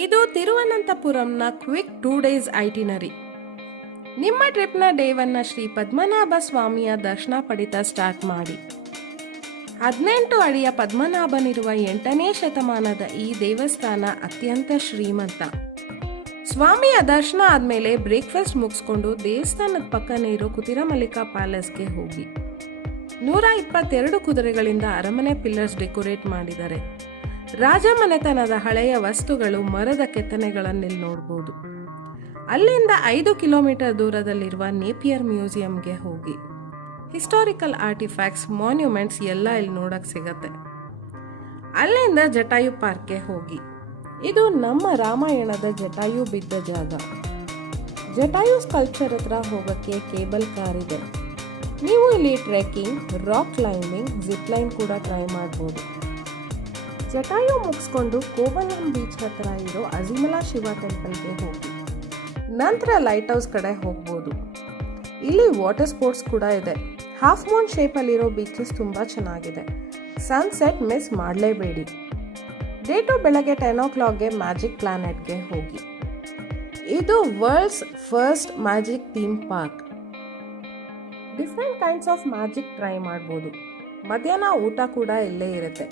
ಇದು ತಿರುವನಂತಪುರಂನ quick 2 days itinerary. ನಿಮ್ಮ ಟ್ರಿಪ್ನ day 1 Shri Padmanabha ಸ್ವಾಮಿಯ ದರ್ಶನ ಪಡಿತಾ ಸ್ಟಾರ್ಟ್ ಮಾಡಿ. 18 ಅಡಿಯ ಪದ್ಮನಾಭನಿರುವ 8ನೇ ಶತಮಾನದ ಈ ದೇವಸ್ಥಾನ ಅತ್ಯಂತ ಶ್ರೀಮಂತ. ಸ್ವಾಮಿಯ ದರ್ಶನ ಆದ್ಮೇಲೆ ಬ್ರೇಕ್ಫಾಸ್ಟ್ ಮುಗಿಸ್ಕೊಂಡು ದೇವಸ್ಥಾನದ ಪಕ್ಕನೇ ಇರೋ ಕುತಿರಮಲ್ಲಿಕಾ ಪ್ಯಾಲೇಸ್ಗೆ ಹೋಗಿ. 122 ಕುದುರೆಗಳಿಂದ ಅರಮನೆ ಪಿಲ್ಲರ್ಸ್ ಡೆಕೋರೇಟ್ ಮಾಡಿದ್ದಾರೆ. ರಾಜ ಮನೆತನದ ಹಳೆಯ ವಸ್ತುಗಳು, ಮರದ ಕೆತ್ತನೆಗಳನ್ನಿಲ್ಲಿ ನೋಡ್ಬೋದು. ಅಲ್ಲಿಂದ 5 ಕಿಲೋಮೀಟರ್ ದೂರದಲ್ಲಿರುವ ನೇಪಿಯರ್ ಮ್ಯೂಸಿಯಂಗೆ ಹೋಗಿ. ಹಿಸ್ಟಾರಿಕಲ್ ಆರ್ಟಿಫ್ಯಾಕ್ಟ್ಸ್, ಮಾನ್ಯುಮೆಂಟ್ಸ್ ಎಲ್ಲ ಇಲ್ಲಿ ನೋಡಕ್ ಸಿಗತ್ತೆ. ಅಲ್ಲಿಂದ ಜಟಾಯು ಪಾರ್ಕ್ಗೆ ಹೋಗಿ. ಇದು ನಮ್ಮ ರಾಮಾಯಣದ ಜಟಾಯು ಬಿದ್ದ ಜಾಗ. ಜಟಾಯು ಸ್ಕಲ್ಪ್ಚರ್ ಹತ್ರ ಹೋಗಕ್ಕೆ ಕೇಬಲ್ ಕಾರ್ ಇದೆ. ನೀವು ಇಲ್ಲಿ trekking, rock climbing, zip line ಕೂಡ ಟ್ರೈ ಮಾಡ್ಬೋದು. ಜಟಾಯು ಮುಗಿಸ್ಕೊಂಡು ಕೋವಲಂ ಬೀಚ್ ಹತ್ರ ಇರೋ ಅಜಿಮಲಾ ಶಿವ ಟೆಂಪಲ್ಗೆ ಹೋಗಿ. ನಂತರ ಲೈಟ್ ಹೌಸ್ ಕಡೆ ಹೋಗ್ಬೋದು. ಇಲ್ಲಿ ವಾಟರ್ ಸ್ಪೋರ್ಟ್ಸ್ ಕೂಡ ಇದೆ. ಹಾಫ್ ಮೂನ್ ಶೇಪಲ್ಲಿರೋ ಬೀಚಸ್ ತುಂಬ ಚೆನ್ನಾಗಿದೆ. Sunset miss ಮಾಡಲೇಬೇಡಿ. ಡೇ 2 ಬೆಳಗ್ಗೆ 10 o'clockಗೆ ಮ್ಯಾಜಿಕ್ ಪ್ಲಾನೆಟ್ಗೆ ಹೋಗಿ. ಇದು world's first magic theme park. Different kinds of magic try ಮಾಡ್ಬೋದು. ಮಧ್ಯಾಹ್ನ ಊಟ ಕೂಡ ಇಲ್ಲೇ ಇರುತ್ತೆ.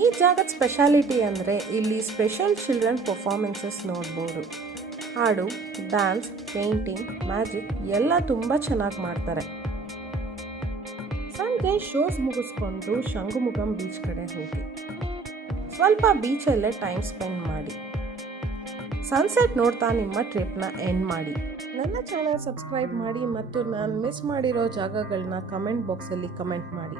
ಈ ಜಾಗದ ಸ್ಪೆಷಾಲಿಟಿ ಅಂದರೆ ಇಲ್ಲಿ ಸ್ಪೆಷಲ್ ಚಿಲ್ಡ್ರನ್ ಪರ್ಫಾರ್ಮೆನ್ಸಸ್ ನೋಡ್ಬೋದು. ಹಾಡು, ಡ್ಯಾನ್ಸ್, ಪೇಂಟಿಂಗ್, ಮ್ಯಾಜಿಕ್ ಎಲ್ಲ ತುಂಬ ಚೆನ್ನಾಗಿ ಮಾಡ್ತಾರೆ. ಸಂಜೆ ಶೋಸ್ ಮುಗಿಸ್ಕೊಂಡು ಶಂಗುಮುಗಂ ಬೀಚ್ ಕಡೆ ಹೋಗಿ ಸ್ವಲ್ಪ ಬೀಚಲ್ಲೇ ಟೈಮ್ ಸ್ಪೆಂಡ್ ಮಾಡಿ. ಸನ್ಸೆಟ್ ನೋಡ್ತಾ ನಿಮ್ಮ ಟ್ರಿಪ್ನ ಎಂಡ್ ಮಾಡಿ. ನನ್ನ ಚಾನಲ್ ಸಬ್ಸ್ಕ್ರೈಬ್ ಮಾಡಿ ಮತ್ತು ನಾನು ಮಿಸ್ ಮಾಡಿರೋ ಜಾಗಗಳನ್ನ ಕಮೆಂಟ್ ಬಾಕ್ಸಲ್ಲಿ ಕಮೆಂಟ್ ಮಾಡಿ.